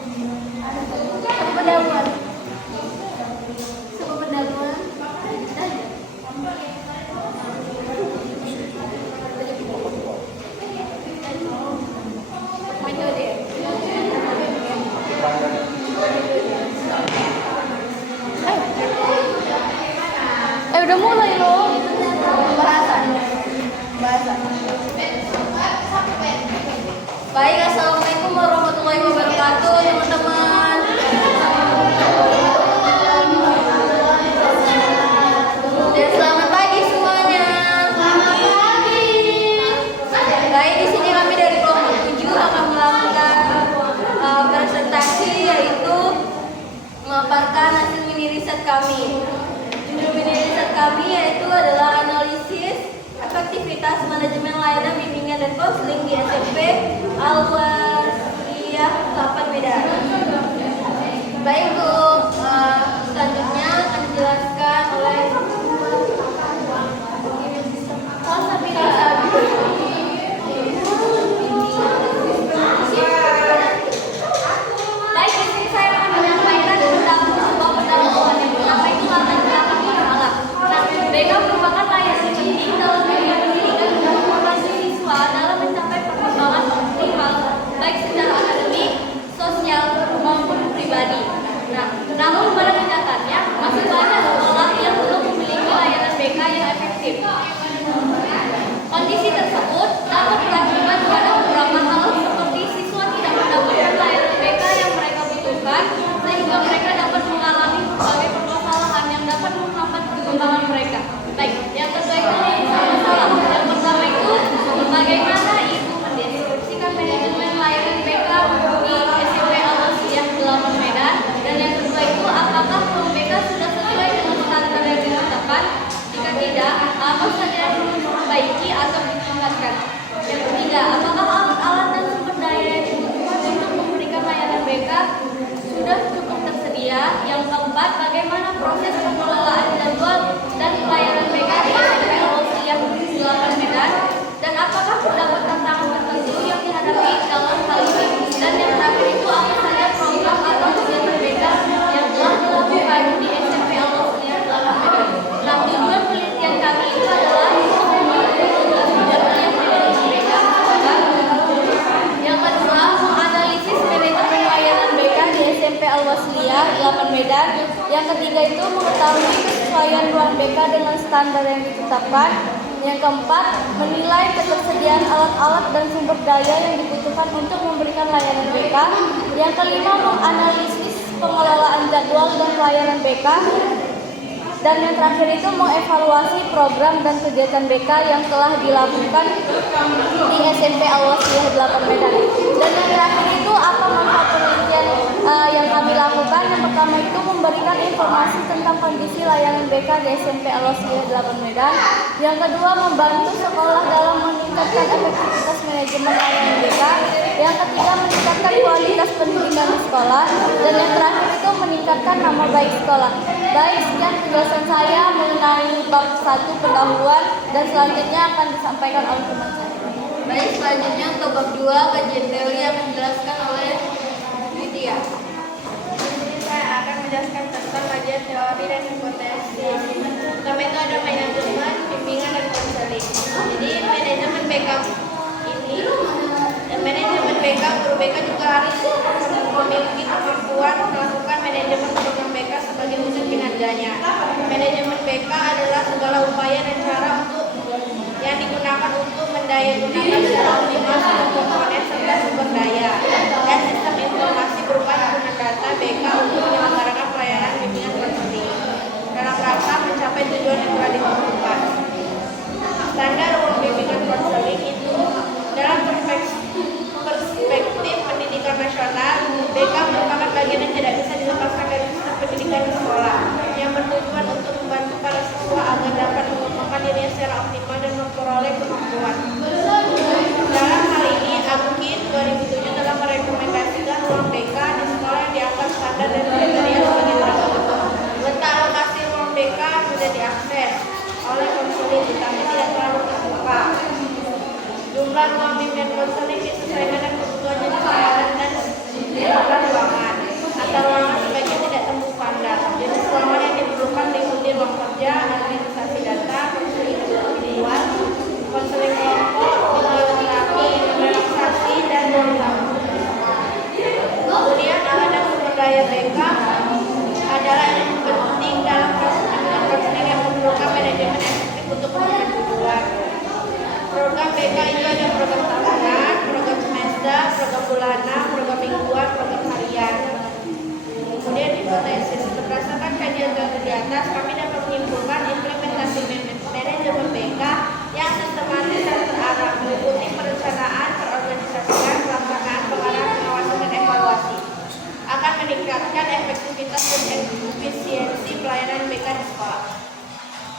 Pendahuluan. Sebuah pendahuluan. Metode. Udah mulai loh. Pembahasan. Baik, assalamualaikum warahmatullahi wabarakatuh, teman-teman. Dan selamat pagi semuanya. Selamat pagi. Baik, di sini kami dari kelompok 7 akan melakukan presentasi, yaitu memaparkan hasil mini riset kami. Judul mini riset kami yaitu adalah analisis efektivitas manajemen layanan bimbingan dan konseling di SMP Al-Wasliyah 8 Medan. Baik, untuk selanjutnya akan dijelaskan oleh Baik, di sini saya akan menyampaikan tentang sebuah pendahuluan. Yang pertama itu latar belakang masalah. Nah, BK merupakan layanan penting dalam dunia pendidikan dan membantu siswa dalam mencapai perkembangan optimal baik secara akademik, sosial maupun pribadi. Nah, namun pada kenyataannya masih banyak sekolah yang belum memiliki layanan BK yang efektif. Kondisi tersebut dapat berakibat pada beberapa hal seperti siswa tidak mendapatkan layanan BK yang mereka butuhkan, sehingga mereka dapat mengalami berbagai permasalahan yang dapat menghambat perkembangan mereka. Baik, yang kedua itu masalah. Yang pertama itu bagaimana ibu mendeskripsikan manajemen layanan BK di SMP Al-Wasliyah 8 Medan, dan yang kedua itu apakah ruang BK sudah sesuai dengan standar yang ditetapkan? Jika tidak, apa saja yang perlu diperbaiki atau ditingkatkan? Yang ketiga, apakah alat-alat dan sumber daya yang dibutuhkan untuk memberikan layanan BK sudah cukup tersedia? Yang keempat, bagaimana proses pengelolaan jadwal dan pelayanan BK di SMP Al-Wasliyah 8 Medan? Dan apakah terdapat tantangan tertentu yang dihadapi dalam hal ini? Dan yang terakhir itu, apa saja program atau kegiatan BK yang telah dilakukan di SMP Al-Wasliyah 8 Medan? Nah, tujuan penelitian kami itu adalah yang kedua, menganalisis manajemen layanan BK di SMP Al-Wasliyah 8 Medan. Yang ketiga itu mengetahui kesesuaian ruang BK dengan standar yang ditetapkan. Yang keempat, menilai ketersediaan alat-alat dan sumber daya yang dibutuhkan untuk memberikan layanan BK. Yang kelima, menganalisis pengelolaan jadwal dan pelayanan BK. Dan yang terakhir itu mengevaluasi program dan kegiatan BK yang telah dilakukan di SMP Al-Wasliyah 8 Medan. Dan yang terakhir itu apa manfaat penelitian yang kami lakukan? Yang pertama itu memberikan informasi tentang kondisi layanan BK di SMP Al-Wasliyah 8 Medan. Yang kedua, membantu sekolah dalam meningkatkan efektivitas manajemen layanan BK. Yang ketiga, meningkatkan kualitas pendidikan di sekolah. Dan yang terakhir itu meningkatkan nama baik sekolah. Baik, sekian penjelasan saya mengenai bab 1 pendahuluan, dan selanjutnya akan disampaikan oleh teman saya. Baik, selanjutnya untuk bab 2 kajian teori akan dijelaskan oleh Lydia. Saya akan menjelaskan tentang kajian teori dan hipotesis. Pertama itu ada manajemen, bimbingan, dan konseling. Jadi manajemen BK ini, manajemen BK, guru BK juga harus memiliki kemampuan melakukan manajemen program BK sebagai wujud kinerjanya. Manajemen BK adalah segala upaya dan cara yang digunakan untuk mendayagunakan secara optimal semua komponen serta sumber daya dan sistem informasi berupa guna data BK untuk menyelenggarakan pelayanan bimbingan konseling dalam rangka mencapai tujuan yang telah ditentukan. Standar ruang bimbingan konseling itu dalam perspektif pendidikan nasional, BK merupakan bagian yang tidak bisa dilepaskan dari sistem pendidikan di sekolah yang bertujuan untuk membantu para siswa agar dapat mengembangkan dirinya secara optimal dan memperoleh kemampuan. Dalam hal ini, AGKIN 2007 telah merekomendasikan ruang BK di sekolah yang dianggap standar dan kriteria sebagai berikut. Letak lokasi ruang BK sudah diakses oleh konseling, tetapi tidak terlalu terbuka. Jumlah ruang bimbingan konseling disesuaikan dengan kebutuhan jenis layanan dan jumlah ruangan. budaya BK adalah yang penting dalam proses pengambilan konseling yang memerlukan manajemen efektif untuk menekan tujuan. Program BK itu ada program tahunan, program semester, program bulanan, program mingguan, program harian. Kemudian hipotesis, berdasarkan kajian di atas, kami dapat menyimpulkan implementasi manajemen BK yang sistematis dan terarah, meliputi perencanaan, perorganisasian, pelaksanaan, pengarahan, pengawasan, dan evaluasi, akan meningkatkan efektivitas dan efisiensi pelayanan BK di sekolah.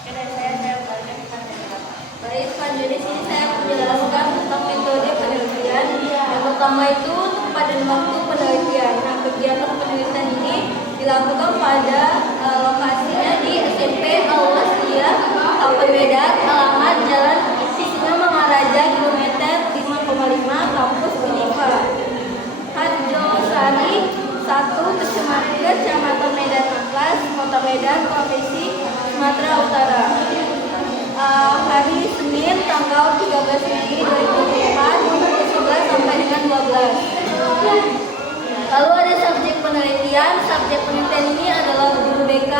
Oke, dari saya balik kepada Baik, selanjutnya di sini saya menjelaskan tentang metode penelitian. Yang pertama itu tempat dan waktu penelitian. Nah, kegiatan penelitian ini dilakukan pada lokasinya di SMP Al-Wasliyah, Kabupaten Medan, alamat Jalan Sisingamangaraja, kilometer 5,5, kampus Unifa. Harjosari 1, Kecamatan Medan Atas, Kota Medan, Provinsi Sumatera Utara. Hari Senin tanggal 13 Mei 2024 pukul 11 sampai dengan 12. Lalu ada subjek penelitian. Subjek penelitian ini adalah guru BK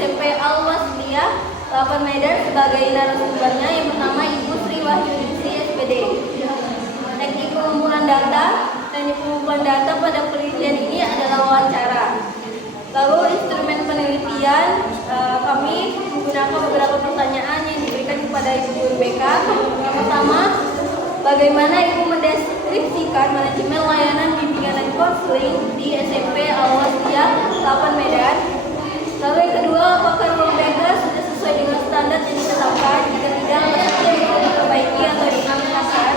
SMP Al-Wasliyah 8 Medan sebagai narasumbernya yang pertama Ibu Sri Wahyuningsi SPD. Teknik pengumpulan data. Teknik pengumpulan data pada penelitian ini adalah wawancara. Lalu instrumen penelitian, kami menggunakan beberapa pertanyaan yang diberikan kepada Ibu Guru BK. Yang pertama, bagaimana Ibu mendeskripsikan manajemen layanan bimbingan dan konseling di SMP Al-Wasliyah 8 Medan? Lalu yang kedua, apakah ruang BK sudah sesuai dengan standar yang ditetapkan? Jika tidak, apa saja yang perlu diperbaiki atau diingatkan?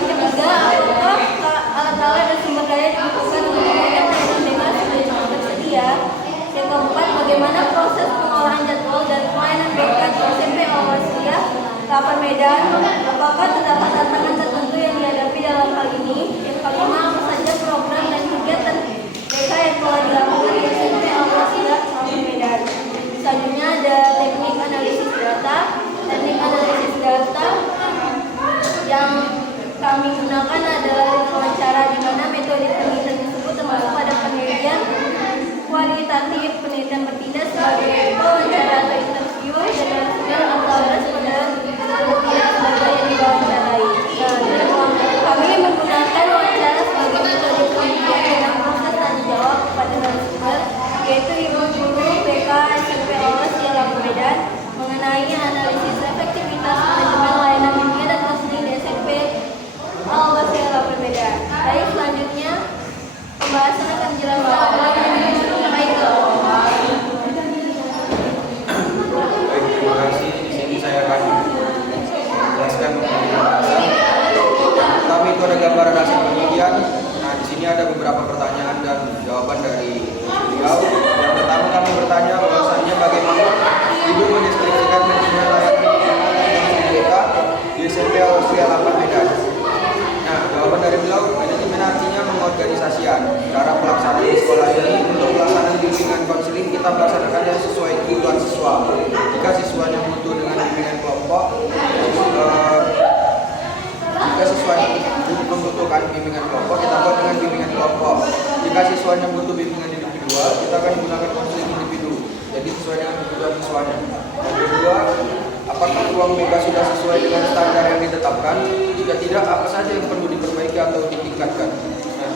Yang ketiga, apakah alat-alat dan sumber daya yang dibutuhkan untuk memberikan layanan BK sudah cukup tersedia? Yang keempat, bagaimana proses pengolahan jadwal dan pelayanan BK di SMP Al-Wasliyah 8 Medan? Apakah terdapat tantangan tertentu yang dihadapi dalam hal ini? Yang kelima, apa saja program dan kegiatan BK yang telah dilakukan di SMP Al-Wasliyah 8 Medan? Selanjutnya ada teknik analisis data. Teknik analisis data yang kami gunakan adalah wawancara, di mana metode penelitian tersebut termasuk pada penelitian kualitatif, penelitian bertindak sebagai wawancara atau interview, dan narasumber atau responden bertindak sebagai yang diwawancarai. Kami menggunakan wawancara sebagai metode penelitian dengan proses tanya jawab kepada narasumber, yaitu Ibu Guru BK SMP Al-Wasliyah 8 Medan, mengenai analisis efektivitas manajemen layanan bimbingan dan konseling di SMP Al-Wasliyah 8 Medan. Baik, selanjutnya pembahasan akan dijelaskan oleh Michael. Baik, terima kasih. Di sini saya akan menjelaskan pembahasan. Kami itu ada gambaran hasil penelitian. Nah, di sini ada beberapa pertanyaan dan jawaban dari beliau. Yang pertama kami bertanya bahwasannya bagaimana Ibu mendeskripsikan manajemen layanan BK di SMP Al-Wasliyah 8 Medan. Nah, jawaban dari beliau, manajemen artinya mengorganisasikan cara pelaksanaan di sekolah ini. Untuk pelaksanaan bimbingan konseling kita melaksanakannya sesuai kebutuhan siswa. Jika siswanya butuh dengan bimbingan kelompok, jika siswanya membutuhkan bimbingan kelompok, kita buat dengan bimbingan kelompok. Jika siswanya butuh bimbingan individual, kita akan gunakan konseling individu. Jadi sesuai dengan kebutuhan siswanya. Yang kedua, apakah ruang BK sudah sesuai dengan standar yang ditetapkan? Jika tidak, apa saja yang perlu diperbaiki atau ditingkatkan? Nah,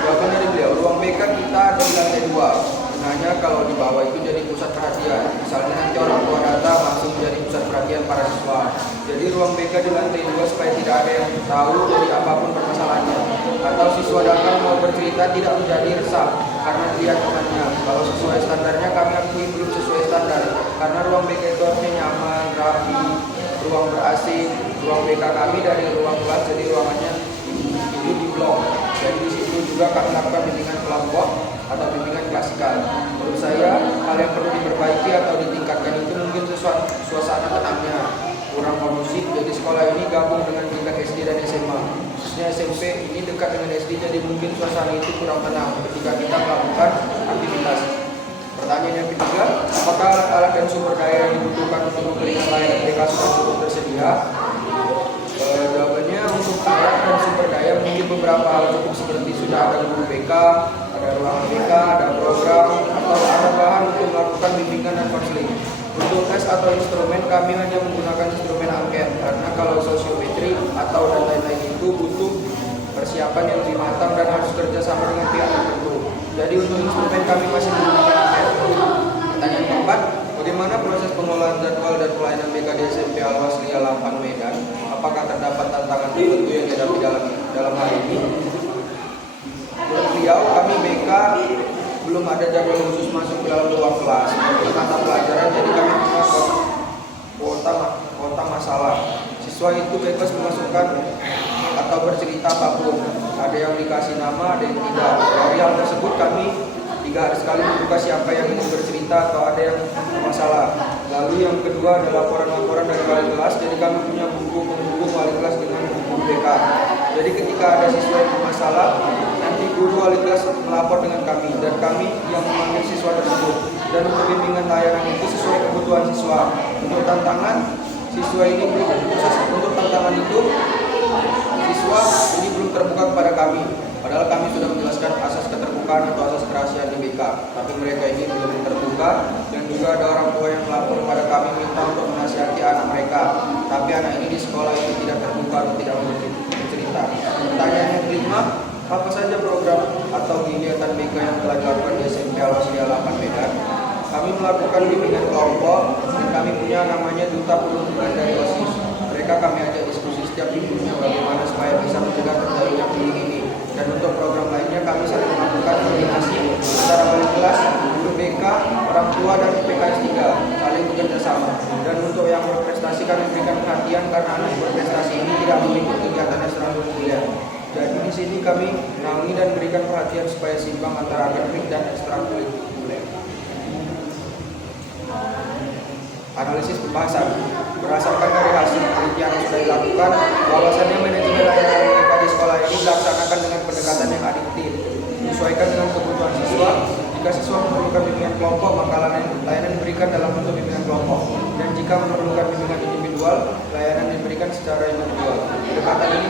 jawaban dari beliau, ruang BK kita ada di lantai 2. Sebenarnya kalau di bawah itu jadi pusat perhatian. Misalnya nanti orang tua datang langsung menjadi pusat perhatian para siswa. Jadi ruang BK di lantai 2 supaya tidak ada yang tahu dari apapun permasalahannya. Atau siswa datang mau bercerita tidak menjadi resah karena dilihat temannya. Kalau sesuai standarnya kami akui belum sesuai standar. Karena ruang BK itu harusnya nyaman, rapi, ruang ber-AC. Ruang BK kami dari ruang kelas jadi ruangannya itu di blok. Jadi di situ juga kami lakukan bimbingan kelompok atau bimbingan klasikal. Menurut saya hal yang perlu diperbaiki atau ditingkatkan itu mungkin suasana tenangnya kurang kondusif. Jadi sekolah ini gabung dengan tingkat SD dan SMA. Khususnya SMP ini dekat dengan SD, jadi mungkin suasana itu kurang tenang ketika kita melakukan aktivitas. Pertanyaan yang ketiga, apakah alat dan sumber daya yang dibutuhkan untuk memberikan layanan BK sudah cukup tersedia? Jawabannya untuk alat dan sumber daya mungkin beberapa hal cukup, seperti sudah ada guru BK, ada ada ruang BK, ada program, atau ada bahan untuk melakukan bimbingan dan konseling. Untuk tes atau instrumen kami hanya menggunakan instrumen angket, karena kalau sosiometri atau dan lain-lain itu butuh persiapan yang lebih matang dan harus kerjasama dengan pihak tertentu. Jadi untuk instrumen kami masih menggunakan angket. Pertanyaan keempat, bagaimana proses pengelolaan jadwal dan pelayanan BK di SMP Al-Wasliyah Lapan Medan? Apakah terdapat tantangan tertentu yang dihadapi dalam hal ini? Menurut beliau, kami BK belum ada jadwal khusus masuk ke dalam ruang kelas untuk mata pelajaran, jadi kami punya kuota masalah. Siswa itu bebas memasukkan atau bercerita apapun. Ada yang dikasih nama, ada yang tidak. Dari hal tersebut kami 3 hari sekali membuka siapa yang ingin bercerita atau ada yang bermasalah. Lalu yang kedua adalah laporan-laporan dari wali kelas. Jadi kami punya buku penghubung wali kelas dengan buku BK. Jadi ketika ada siswa yang bermasalah, nanti guru wali kelas melapor dengan kami dan kami yang memanggil siswa tersebut. Dan untuk bimbingan layanan itu sesuai kebutuhan siswa. Untuk tantangan siswa ini untuk tantangan itu siswa ini belum terbuka kepada kami. Padahal kami sudah menjelaskan asas keterbukaan atau asas kerahasiaan di BK, tapi mereka ini belum terbuka. Dan juga ada orang tua yang melapor kepada kami minta untuk menasihati anak mereka, tapi anak ini di sekolah ini tidak terbuka atau tidak mau bercerita. Pertanyaan yang kelima, apa saja program atau kegiatan BK yang telah dilakukan di SMP Al-Wasliyah Lapan Medan? Kami melakukan bimbingan kelompok dan kami punya namanya Duta Perlindungan dari OSIS. Mereka kami ajak diskusi setiap minggunya bagaimana supaya bisa mencegah terjadinya bullying ini. Dan untuk program lainnya kami saling melakukan koordinasi antara wali kelas, guru BK, orang tua dan PKS 3 saling bekerja sama. Dan untuk yang berprestasi kami berikan perhatian karena anak berprestasi ini tidak mengikuti kegiatan ekstrakurikuler. Jadi di sini kami menaungi dan berikan perhatian supaya seimbang antara akademik dan ekstrakurikuler. Analisis pembahasan berdasarkan dari hasil penelitian yang sudah dilakukan, bahwasannya manajemen layanan BK di sekolah ini dilaksanakan dengan pendekatan yang adiktif, menyesuaikan dengan kebutuhan siswa. Jika siswa memerlukan bimbingan kelompok, maka layanan diberikan dalam bentuk bimbingan kelompok. Dan jika memerlukan bimbingan individual, layanan diberikan secara individual. Pendekatan ini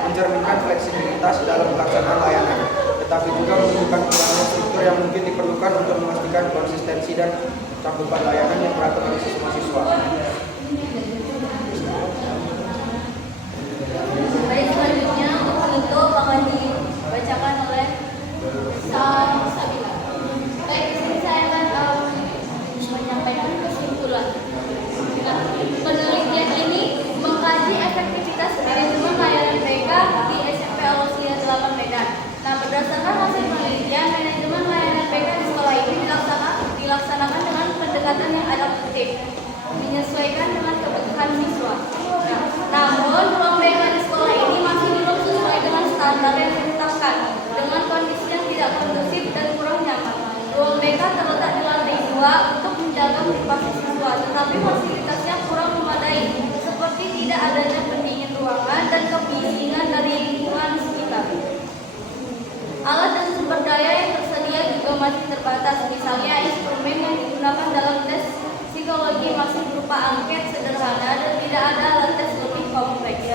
mencerminkan fleksibilitas dalam pelaksanaan layanan, tetapi juga menunjukkan kekurangan struktur yang mungkin diperlukan untuk memastikan konsistensi dan cakupan layanan yang merata bagi semua siswa. Baik, selanjutnya untuk penutup akan dibacakan oleh Sabila. Baik, di sini saya akan menyampaikan kesimpulan. Nah, penelitian ini mengkaji efektivitas manajemen layanan BK di SMP Al-Wasliyah Lapan Medan. Nah, berdasarkan hasil penelitian, manajemen layanan BK di sekolah ini dilaksanakan dengan pendekatan yang adaptif, menyesuaikan dengan kebutuhan siswa. Nah, namun ruang BK di sekolah ini masih belum sesuai dengan standar yang ditetapkan, dengan kondisi yang tidak kondusif dan kurang nyaman. Ruang BK terletak di lantai 2 untuk menjaga privasi siswa, tetapi fasilitasnya kurang memadai, seperti tidak adanya pendingin ruangan dan kebisingan dari lingkungan sekitar. Alat dan sumber daya yang tersedia juga masih terbatas, misalnya instrumen yang digunakan dalam tes psikologi masih berupa angket sederhana dan tidak ada alat tes lebih kompleks.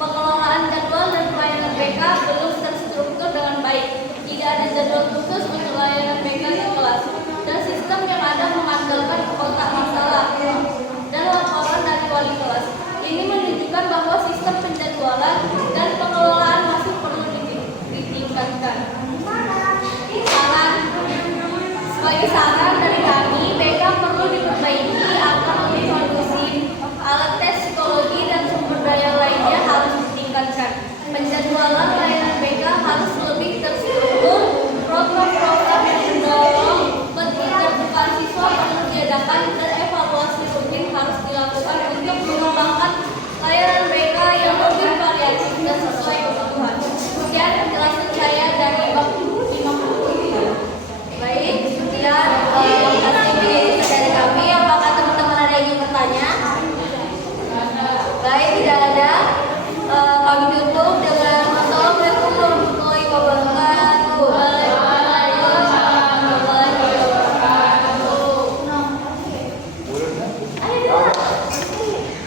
Pengelolaan jadwal dan pelayanan BK belum terstruktur dengan baik. Tidak ada jadwal khusus untuk layanan BK di kelas, dan sistem yang ada mengandalkan kotak masalah dan laporan dari wali kelas. Ini menunjukkan bahwa sistem penjadwalan dan pengelolaan masih perlu ditingkatkan. Sebagai saran